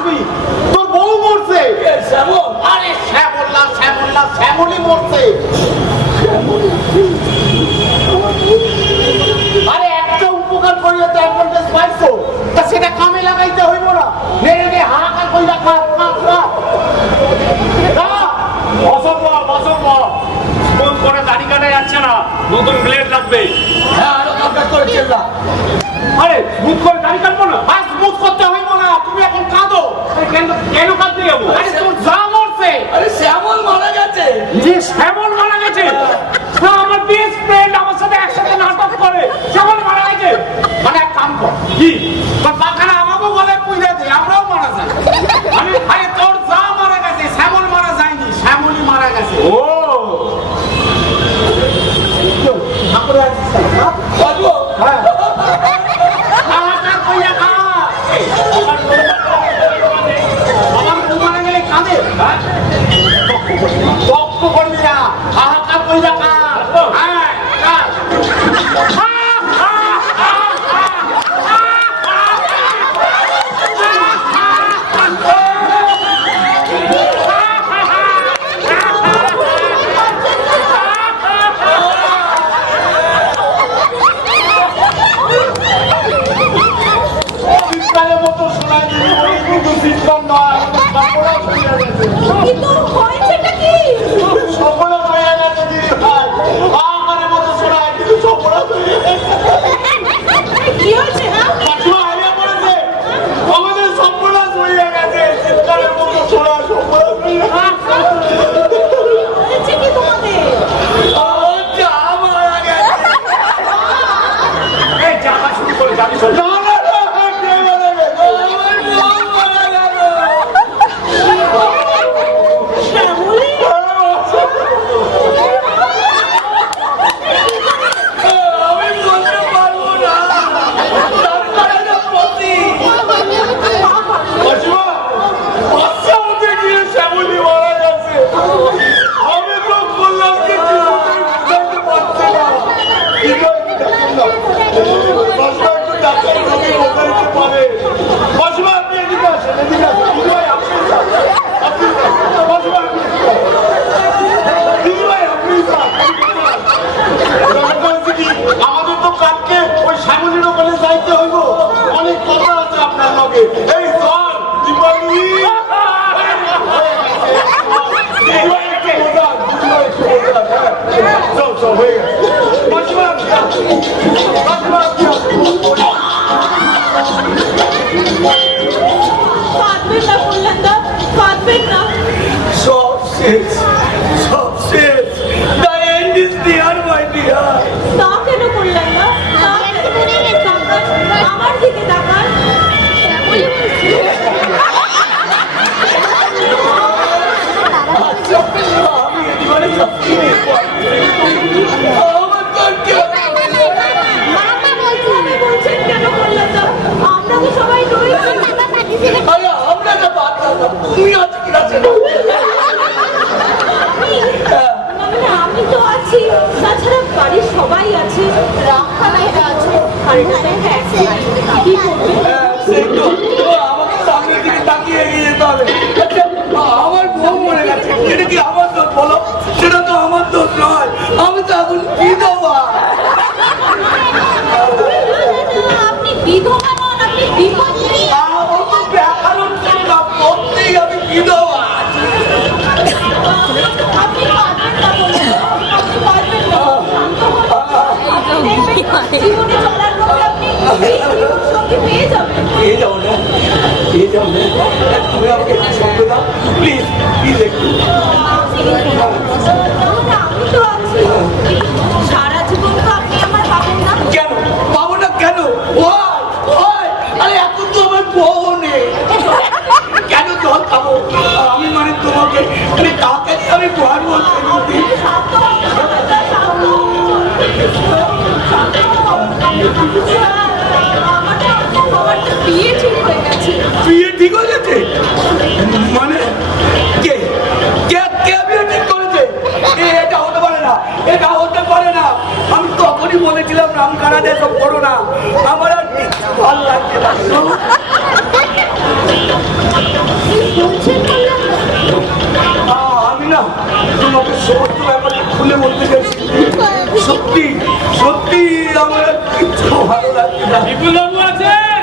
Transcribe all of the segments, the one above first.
হাসবি, তোর বউ মরছে। আরে শ্যামলা শ্যামলা শ্যামলি মরছে। আরে একটা উপকার করিয়া তো অ্যাডভান্টেজ পাইছো, তা সেটা কামে লাগাইতে হইব না। নেড়ে হাহাকার কইরা খা খা খা। ফোন করে দাড়ি কাটা যাচ্ছে না, নতুন ব্লেড লাগবে। হ্যাঁ আরো কমপ্লিট করেছেন না। আরে স্মুথ করে দাড়ি কাটবো না? আর স্মুথ করতে হইব না, তুমি এখন কাঁদো। কেন কেন কাটতে যাবো? আরে তোর যা মরছে। আরে শ্যামল মারা গেছে। যে শ্যামল মারা গেছে? না, আমার বেস্ট ফ্রেন্ড আমার সাথে একসাথে নাটক করে, শ্যামল মারা গেছে। মানে এক কাম কর, কি? তোর পাখানা আমাকেও বলে পুইরা দে, আমরাও মারা যাই। আরে তোর যা মারা গেছে, শ্যামল মারা যায়নি, শ্যামলি মারা গেছে। ও ঠাকুরে আছিস না? বাজবো? হ্যাঁ। হাহাকার কইরা খা। আমার বউ মারা গেলে কাঁদে। হ্যাঁ? তক্ক করবি না, হাহাকার কইরা খা। হ্যাঁ, খা। শীতকালের মতো শোনায় দিবি বলে কিন্তু শীতকাল নয়, সকলে হইয়া গেছে। কিন্তু হয়েছেটা কি? সকলে হইয়া গেছে দিদি ভাই। আমাদের মতো শোনায় কিন্তু সকলে হইয়া গেছে। কি হয়েছে না? কাকিমা হারিয়ে পড়েছে। আমাদের সর্বনাশ হইয়া গেছে। শীতকালের মতো শোনায় সর্বনাশ হইয়া গেছে। হয়েছে কি তোমাদের? আমার যা মারা গেছে। এই যাওয়া শুরু করে যাবি চল। না, না, না, কে মারা গেছে? আমার বউ মারা গেল। শ্যামলী? আমি বলতে পারবো না। ডাক্তার একটা পতি। কাকিমা, বাচ্চা হতে গিয়ে শ্যামলী মারা গেছে। আমি তো বললাম যে কিছুতেই বুঝাইতে পারছে না। হৃদয় একটু দেখুন না। কাকিমা একটু ডাক্তার রোগী বোঝাইতে পারে। কাকিমা, আপনি এদিকে আসেন, এদিকে আসেন। হৃদয়, আপনি যান। আপনি যান। কাকিমা, আপনি এদিকে আসেন। হৃদয়, আপনি যান। ব্যাপারটা হচ্ছে কি, আমাদের তো কালকে ওই শ্যামলীর ওখানে যাইতে হইব। অনেক কথা আছে আপনার লগে। এই চল, দীপালি। হৃদয় একটু বোঝান, হৃদয় একটু বোঝান, হ্যাঁ। চল, চল, হয়ে গেছে। কাকিমা, আপনি আসুন। কাকিমা, আপনি আসুন। কাঁদবেন না কল্যাণদা, কাঁদবেন না। সব শেষ, সব শেষ। The end is near, my dear. তা কেন কল্যাণদা? তা কেন? তাকান, আমার দিকে তাকান। আমি এদিকে সব কিনে আমার তো কেউ আমি বলছেন কেন কল্যাণদা? আমরা তো সবাই রয়েছি। আরে আমরা না বাদ দাও। তুমি আজ কি আছে না? মানে আমি তো আছি, তাছাড়া বাড়ির সবাই আছে, রামখানাইরা আছে, আর এটা একটা accident। কি করবে? সেই তো আমাকে সামনের দিকে তাকিয়ে এগিয়ে যেতে হবে। আচ্ছা, আমার বউ মরে গেছে, এটা কি আমার দোষ বলো? সেটা তো আমার দোষ নয়, আমি তো এখন বিধবা। আপনি বিধবা নন, আপনি বিপত্নী। আমার তো ব্যাকরণ ছিল না, প্রত্যেক আমি বিধবা। আপনি পারবেন না বলে, আপনি পারবেন না। শান্ত হন। আপনি দেখবেন জীবনে চলার পথে আপনি এই জীবনসঙ্গী পেয়ে যাবেন। পেয়ে যাও না, পেয়ে যাও না। তুমি আমাকে একটু সঙ্গ দাও, প্লিজ, প্লিজ একটু। তাহলে আমি তো আছি। সারা জীবন তো আপনি আমার পাবেন না। কেন পাবো না? কেন? ওই, ওই, আরে এখন তো আমার বউ নেই, কেন জল খাবো? আর আমি মানে তোমাকে মানে কাকে দিয়ে আমি বহার বলতে শান্ত হন, শান্ত হন। আমার তো বিয়ে ঠিক হয়ে গেছে। বিয়ে ঠিক হয়ে গেছে? মানে কে কে কে বিয়ে ঠিক করেছে? এটা হতে পারে না, এটা হতে পারে না। আমি তখনই বলেছিলাম রামকানা দিয়ে সব করো না, আমার আর কিছু ভালো লাগছে না। বলছেন কল্যাণ? আমি না তোমাকে সমস্ত ব্যাপারটা খুলে বলতে গেছি। সত্যি সত্যি আমার আর কিচ্ছু ভালো লাগছে না। বিপুলবাবু আছেন?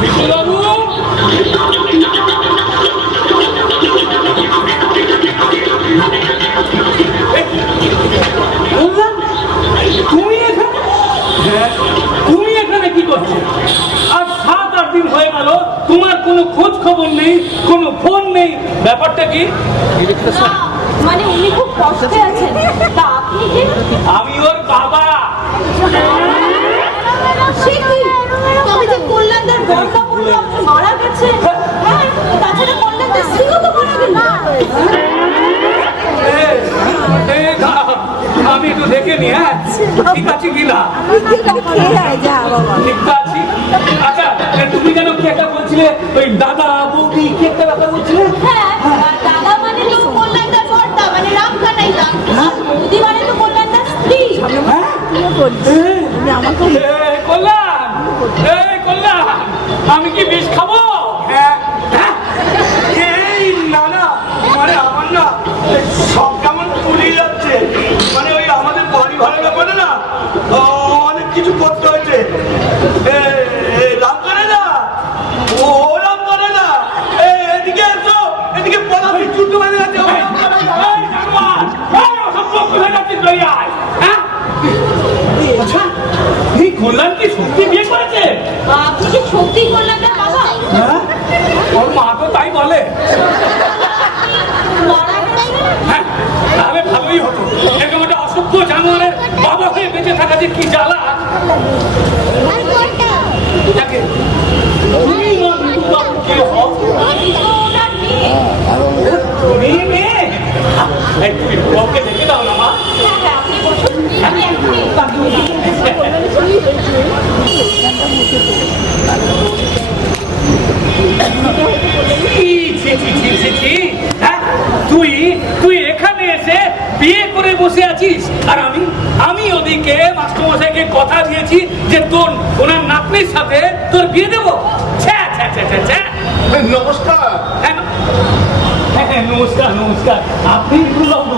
বিপুলবাবু? বললাম, তুমি এখানে? হ্যাঁ, তুমি এখানে কি করছো? আর 7-8 দিন হয়ে গেল, তোমার কোনো খোঁজ খবর নেই, কোনো ফোন নেই, ব্যাপারটা কি? না, মানে উনি খুব কষ্টে আছেন। তা আপনি কে? আমি ওর বাবা। সে কি? তবে যে কল্যাণদার বড়দা বললো আপনি মারা গেছেন। হ্যাঁ, তাছাড়া কল্যাণদার স্ত্রীও তো মারা গেল। আমি একটু দেখে নি, হ্যাঁ ঠিক আছে কিনা? ঠিক তো আছি। আচ্ছা, তুমি যেন কি একটা বলছিলে, ওই দাদা বৌদি কি একটা ব্যাপার বলছিলে? হ্যাঁ, দাদা মানে তো কল্যাণদার বড়দা, মানে রামকানাইদা। আর বৌদি মানে তো কল্যাণদার স্ত্রী। কল্যাণ, আমি কি বিষ খাবো? হ্যাঁ, হ্যাঁ। এই না না, মানে আমার না সব কেমন পুড়িয়ে যাচ্ছে। মানে ওই আমাদের বাড়ি ভাড়া ব্যাপারে না অনেক কিছু করতে হয়েছে। রাম করে না, ও রাম করে না, এদিকে এসো, এদিকে পলাশি যুদ্ধ বেঁধে গেছে। এই কল্যাণ কি সত্যি বিয়ে করেছে? আপনি কি সত্যি কল্যাণদার বাবা? হ্যাঁ, ওর মা তো তাই বলে। মারা গেছে? হ্যাঁ, তাহলে ভালোই হতো। এরকম একটা অসভ্য জানোয়ারের বাবা হয়ে বেঁচে থাকা যে কি জ্বালা। যাকে তুমি না বিপুলবাবু কে হও? আমি তো ওনার মেয়ে। তুমি মেয়ে? এই তুমি বিপুলবাবুকে দেখে দাও না মা। হ্যাঁ, হ্যাঁ, আপনি বসুন। আমি এখনই তুই এখানে এসে বিয়ে করে বসে আছিস, আর আমি ওদিকে মাস্টারমশাইকে কথা দিয়েছি যে তোর ওনার নাতনির সাথে তোর বিয়ে দেবো। নমস্কার। নমস্কার নমস্কার। আপনি বিপুলবাবু?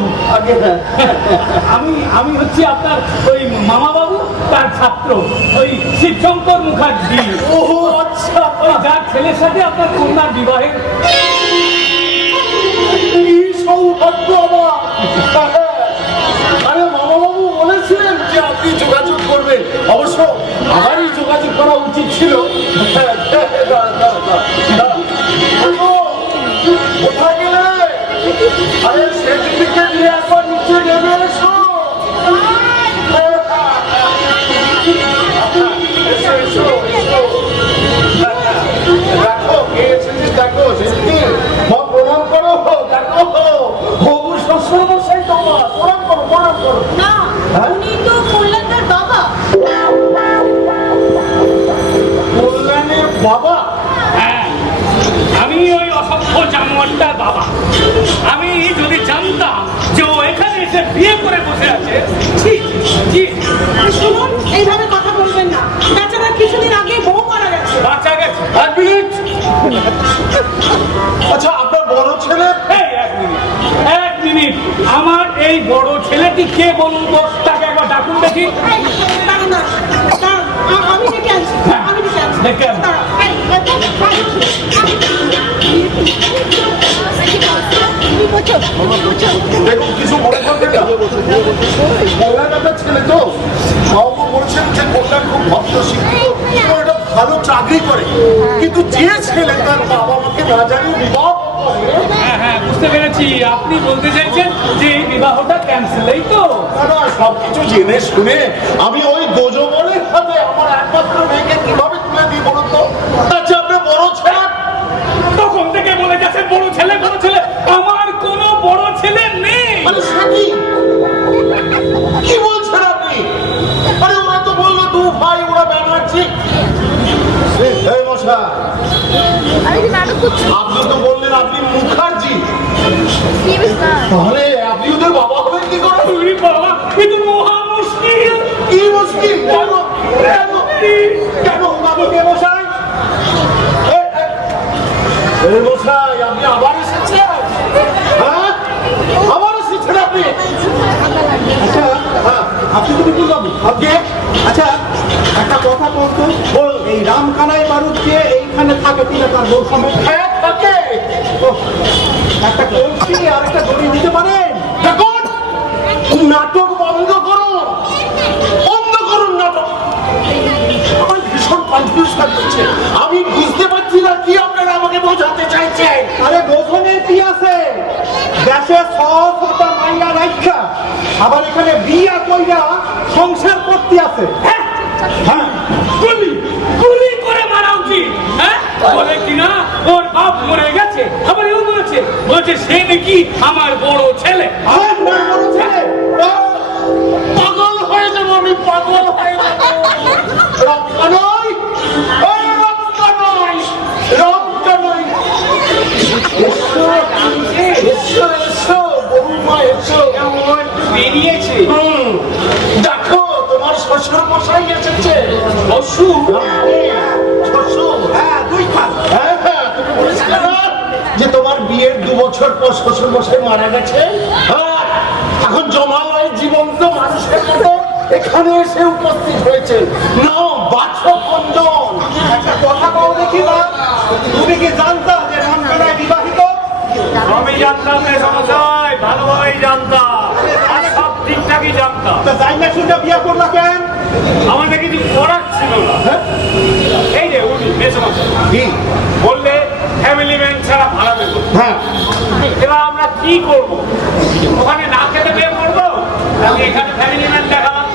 আমি হচ্ছি আপনার ওই মামা বাবু, তার ছাত্র ওই শিবশঙ্কর মুখার্জি। ও আচ্ছা, ওই যার ছেলের সাথে আপনার কন্যার বিবাহের। কি সৌভাগ্য আমার। আরে মামাবাবু বলেছিলেন যে আপনি যোগাযোগ করবেন, অবশ্য আমারই যোগাযোগ করা উচিত ছিল। কোথায় গেলে? আরে সেদিকে নিয়ে একবার নিচে নেমে এসো। এসো এসো এসো। দেখো কে এসেছিস, দেখো সেদিকে প্রণাম করো। দেখো হবু শ্বশুর মশাই তোমার, প্রণাম করো প্রণাম করো। না, উনি তো কল্যাণদার বাবা। কল্যাণের বাবা? হ্যাঁ, আমি ওই অসভ্য জানোয়ারটার বাবা। আমি যদি জানতাম যে ও এখানে এসে বিয়ে করে বসে আছে। শুনুন, এইভাবে কথা বলবেন না। বেচারা কিছুদিন আগে বউ মারা গেছে। বাচ্চা গেছে। এক মিনিট। আচ্ছা আপনার বড় ছেলে? এই এক মিনিট, আমার এই বড় ছেলেটি কে বলুন তো? তাকে একবার ডাকুন দেখি। দাঁড়ান, দাঁড়ান, আমি ডেকে আনছি। আমি ডেকে আনছি। ডেকে আনুন। দাঁড়ান। দেখুন কিছু মনে করবেন না। কল্যাণ আপনার ছেলে তো, বাবু বলছেন যে কল্যাণ খুব ভদ্র শিক্ষিত এবং একটা ভালো চাকরি করে, কিন্তু যে ছেলে তার বাবা মাকে না জানিয়ে বিবাহ করে। হ্যাঁ হ্যাঁ, বুঝতে পেরেছি। আপনি বলতে চাইছেন যে এই বিবাহটা ক্যান্সেল, এই তো? না সবকিছু জেনে শুনে আমি ওই গোজবনের হাতে আমার একমাত্র মেয়েকে কিভাবে তুলে দিই বলুন তো? আচ্ছা আপনার বড় ছেলে? তখন থেকে বলে যাচ্ছেন বড় ছেলে বড় ছেলে। আমার কোনো বড় ছেলে নেই। মানে সে কি বলছেন আপনি? আরে ওরা তো বললো দু ভাই, ওরা ব্যানার্জি। এই মশাই, আপনি তো বললেন আপনি মুখার্জি, তাহলে আপনি ওদের বাবা হবেন কি করে? তুই বাবা, কিন্তু মহা মুশকিল। কি মুশকিল? কেন কেন বাবু কে মশাই? মশাই আপনি আবার এসেছেন? হ্যাঁ আবার এসেছেন আপনি? আচ্ছা আপনি তো বিপুল বাবু আপনি আচ্ছা একটা কথা বলতো বল। এই রামকানাই বারুদ যে এইখানে থাকে কিনা তার বউ সমেত হ্যাঁ থাকে। একটা কলসি আর একটা দড়ি দিতে পারেন? দেখুন নাটক বন্ধ করুন, বন্ধ করুন নাটক। আমার ভীষণ কনফিউশন হচ্ছে, আমি বুঝতে পারছি না কি আপনারা আমাকে বোঝাতে চাইছেন। আরে বোঝনের কি আছে, দেশে ছটা মাইয়া রাখা আবার এখানে বিয়া কইরা সংসার করতে আছে। হ্যাঁ গুলি গুলি করে মারা উচিত। হ্যাঁ বলে কিনা ওর বাপ মরে গেছে, আবার এও বলেছে বলছে সে নাকি আমার বড় ছেলে। আমার বড় ছেলে পাগল হয়ে যাবো আমি, পাগল হয়ে যাবো। রক্তনয়, ওই রক্তনয়, রক্তনয়। এসো, এসো, এসো, বৌমা এসো। বেরিয়েছে দেখো তোমার শ্বশুর মশাই এসেছে। অসুখ শ্বশুর, হ্যাঁ দুই খান হ্যাঁ হ্যাঁ, তুমি বলেছিলে না যে তোমার বিয়ের 2 বছর পর শ্বশুর মশাই মারা গেছে? হ্যাঁ, এখন জমালয় জীবন্ত মানুষের মতো এখানে এসে উপস্থিত হয়েছে। নাও বাছো কোনজন? একটা কথা বল দেখি না, তুমি কি জানতা যে রামকানাই বিবাহিত? আমি জানতাম না সমস্যায়, ভালোভাবেই জানতাম আর সব ঠিকঠাকই জানতাম। তা যাই না শুনে বিয়া করলা কেন? আমাদের কিছু করার ছিল না। এই যে উনি মেসমশাই কি? বললে ফ্যামিলি ম্যান ছাড়া ভাড়া দেবো। হ্যাঁ, এবার আমরা কি করব? ওখানে না খেতে পেয়ে পড়বো, আমি এখানে ফ্যামিলি ম্যান দেখালাম।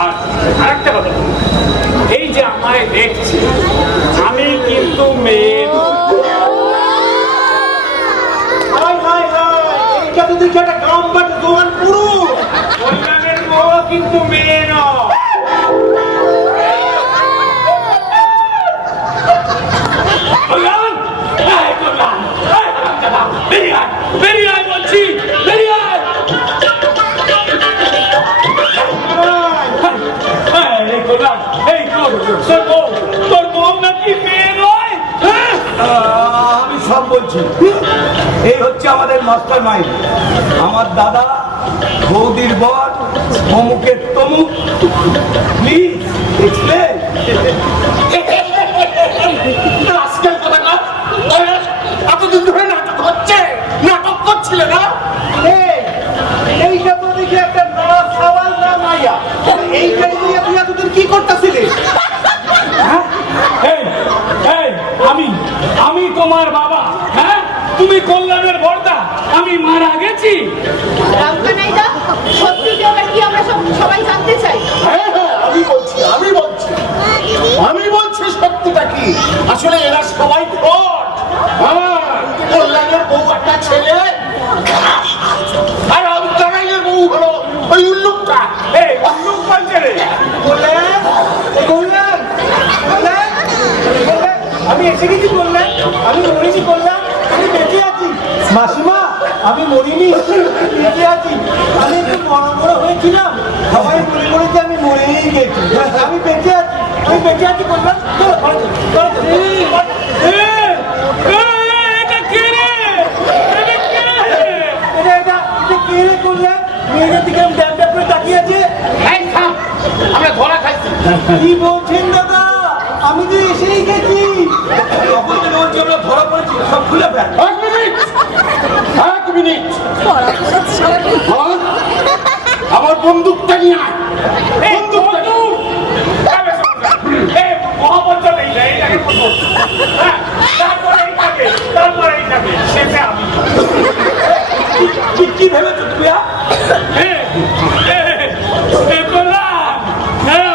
আর আরেকটা কথা, এই যে আমায় দেখছি আমি কিন্তু মেয়ে নই। হাই হাই হাই, এইটা তো দেখি একটা গ্রাম বাট জোয়ান পুরুষ। কল্যাণের বউ কিন্তু মেয়ে নয়। কল্যাণ, এই কল্যাণ, এই হারামজাদা, বেরিয়ে আয়, বেরিয়ে আয় বলছি, বেরিয়ে আয়। এই কল্যাণ, এই তোর বউ নাকি মেয়ে নয়? হ্যাঁ? আমি সব বলছি, এই হচ্ছে আমাদের মাস্টার মাইন্ড, আমার দাদা বৌদির বর অমুকের তমুক। Please explain. আজকাল কথা না, এতদিন ধরে নাটক হচ্ছে, নাটক করছিলে না? এইটা তো দেখি একটা না সওয়াল না মাইয়া, এইটাই নিয়ে তুই এতদিন কি করতেছিলি? এই, এই, আমি তোমার বাবা। হ্যাঁ, তুমি কল্যাণের বর্দা, আমি মারা গেছি। রামকানাইদা, সত্যি কি ওটা কি আমরা সবাই জানতে চাই? হ্যাঁ হ্যাঁ, আমি বলছি সত্যিটা কি। আসলে এরা সবাই ফ্রড। কল্যাণের বউ একটা ছেলে, আর রামকানাইয়ের বউ হলো ওই উল্লুকটা। এই উল্লুক বলছে রে। বললেন, বললেন, বললেন, বললেন, আমি এসে গেছি বললেন, আমি মরিনি বললাম, আমি বেঁচে আছি। মাসিমা, আমি মরিনি, বেঁচে আছি। আমি একটু বড় হয়েছিলাম, সবাই মনে করেছে আমি মরেই গেছি। আমি বেঁচে আছি, আমি বেঁচে আছি বললাম। এটা কে রে? এটা কে রে? এটা কে রে করলেন? মেয়েদের দিকে ড্যাম ড্যাম করে তাকিয়ে আছে। এই থাম, আমরা ধরা খাইছি। কি বলছেন দাদা? আমি তো এসেই গেছি। তখন তো বলছি আমরা ধরা পড়েছি, সব খুলে ফেল। 1 minute, 1 minute. হ্যাঁ? আমার বন্দুকটা নিয়ে আয়। এই বন্দুক! এই মহাপঞ্চম এইটাকে বন্দুক। হ্যাঁ, তারপরে এইটাকে, সেটা আমি। কি ভেবেছো তুমি?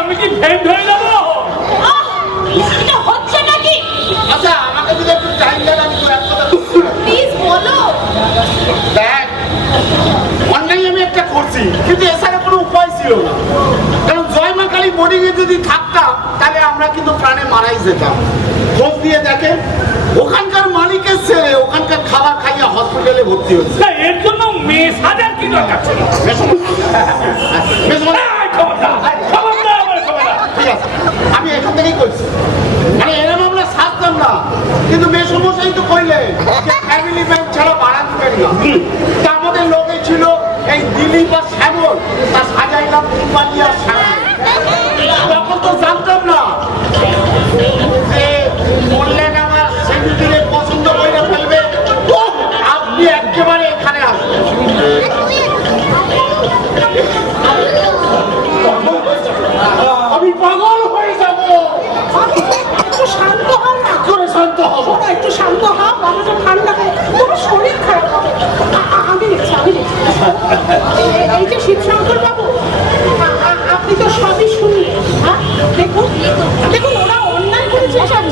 আমি কি ভেন্ট হয়ে যাবো? এটা হচ্ছে নাকি? আচ্ছা আমাকে যদি একটু টাইম দেন, আমি তো এক কথা প্লিজ বলো। দেখ, অন্যায় আমি একটা করছি, কিন্তু এছাড়া কোনো উপায় ছিল না। কারণ জয়মা কালী বোর্ডিং এ যদি থাকতাম তাহলে আমরা কিন্তু প্রাণে মারাই যেতাম। খোঁজ দিয়ে দেখেন, ওখানকার মালিকের ছেলে ওখানকার খাবার খাইয়া হসপিটালে ভর্তি হচ্ছে। না, এর জন্য মেয়ে সাজার কি দরকার ছিল? খবরদার, আমার খবরদার। ঠিক আছে, আমি এখান থেকেই করছি। মানে এরম আমরা সাজতাম না, কিন্তু মেয়ে না। তা আমাদের লোকে ছিল এই দিলীপ আর শ্যামল, তা সাজাইলাম দীপালি আর শ্যামল। তখন তো জানতাম না যে বললেন আমার সেদিকে পছন্দ করে ফেলবে, আপনি একেবারে এখানে আসবেন। আমি পাগল হয়ে যাব। একটু শান্ত হও না। করে শান্ত হব। শোনো, একটু শান্ত হও, মাথাটা ঠান্ডা করো, তোমার শরীর খারাপ হবে। আমি দেখছি। এই যে শিবশঙ্কর বাবু, আপনি তো সবই শুনলেন। হ্যাঁ, দেখুন ওরা অন্যায় করেছে সব,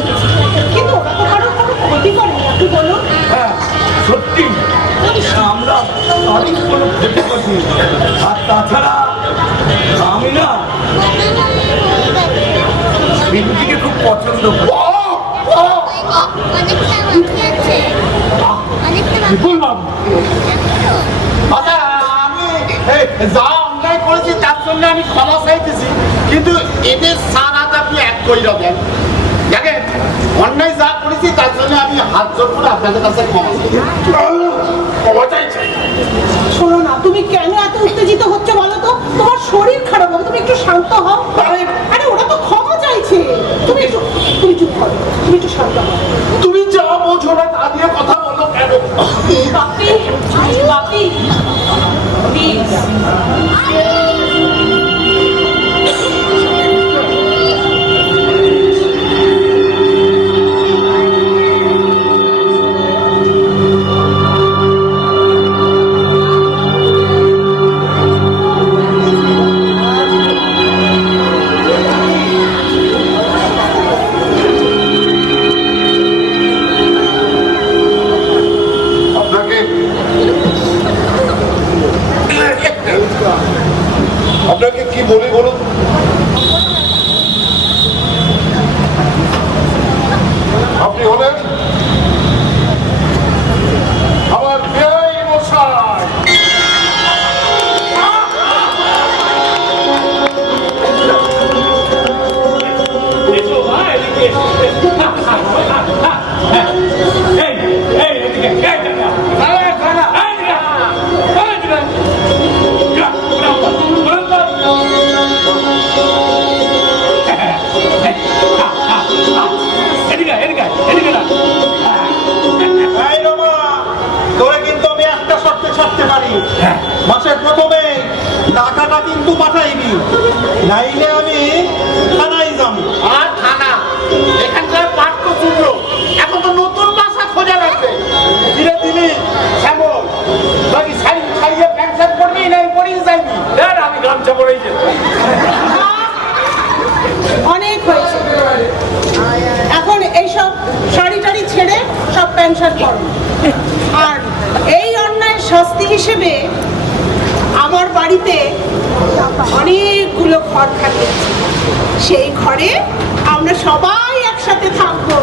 কিন্তু ওরা তো কারোর কোনো ক্ষতি করেনি। আপনি বলুন। হ্যাঁ সত্যি আমরা অনেক কোনো ক্ষতি করিনি। আর তাছাড়া আমি না বিভূতিকে খুব পছন্দ করি। বিপুল বাবু, আচ্ছা, আমি যা অন্যায় করেছি তার জন্য আমি ক্ষমা চাইতেছি, কিন্তু এদের সারাত আপনি এক কইরা দেন। দেখেন, অন্যায় যা করেছি তার জন্য আমি হাত জোর করে আপনাদের কাছে ক্ষমা চাইছি। শোনো না, তুমি কেন এত উত্তেজিত হচ্ছে বলো তো? তোমার শরীর খারাপ হবে, তুমি একটু শান্ত হও। আরে ওরা তো ক্ষমা চাইছে, তুমি চুপ করো, তুমি একটু শান্ত হও। তুমি যা বোঝো না তা দিয়ে কথা বলো কেন? বাপি, প্লিজ। আপনাকে কি বলি বলুন? আপনি হলেন আমার বেআই মশাই। এসো ভাই, এদিকে এসো। এই এদিকে, এই দাদা। তোরে কিন্তু আমি একটা শর্তে ছাড়তে পারি। মাসের প্রথমে টাকাটা কিন্তু পাঠাইবি, নাইলে আমি থানায় যাবো। আর থানা এখানকার পাঠ তো চুকলো, এখন তো নতুন বাসা খোঁজা লাগবে। ধীরে ধীরে শ্যামল বাকি সাইয়ে প্যান্ট করবি না পরিয়ে যাইবি। আমি গামছা পরেই যেত। অনেক হয়েছে, এখন এইসব শাড়ি টাড়ি ছেড়ে সব প্যান্ট শার্ট করো। আর এই অন্যায় শাস্তি হিসেবে আমার বাড়িতে অনেকগুলো ঘর খালি আছে, সেই ঘরে আমরা সবাই একসাথে থাকবো।